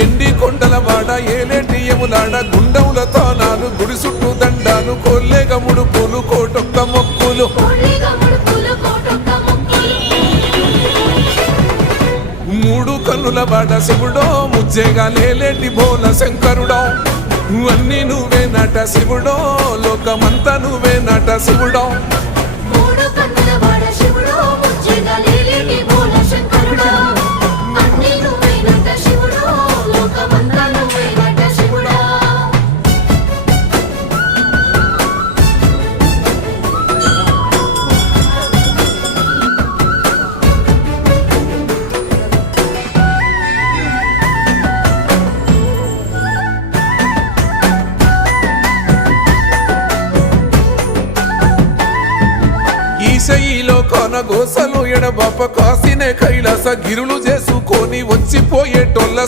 ఎండి కొండల వాడ ఏలేటి యములాడ గుండముల తానాలు గుడి చుట్టూ దండాలు కొల్లేగ ముడుపులు కోటొక్క మొక్కులు మూడు కన్నుల వాడ శివుడో ముజ్జేగా లేలేటి బోల శంకరుడో అన్నీ నువ్వే నట శివుడో లోకమంతా నువ్వే నట శివుడో ఈశయిలో కొనగోసలు ఎడబాప కాసినే కైలాస గిరులు చేసుకొని వచ్చిపోయేటోళ్ళ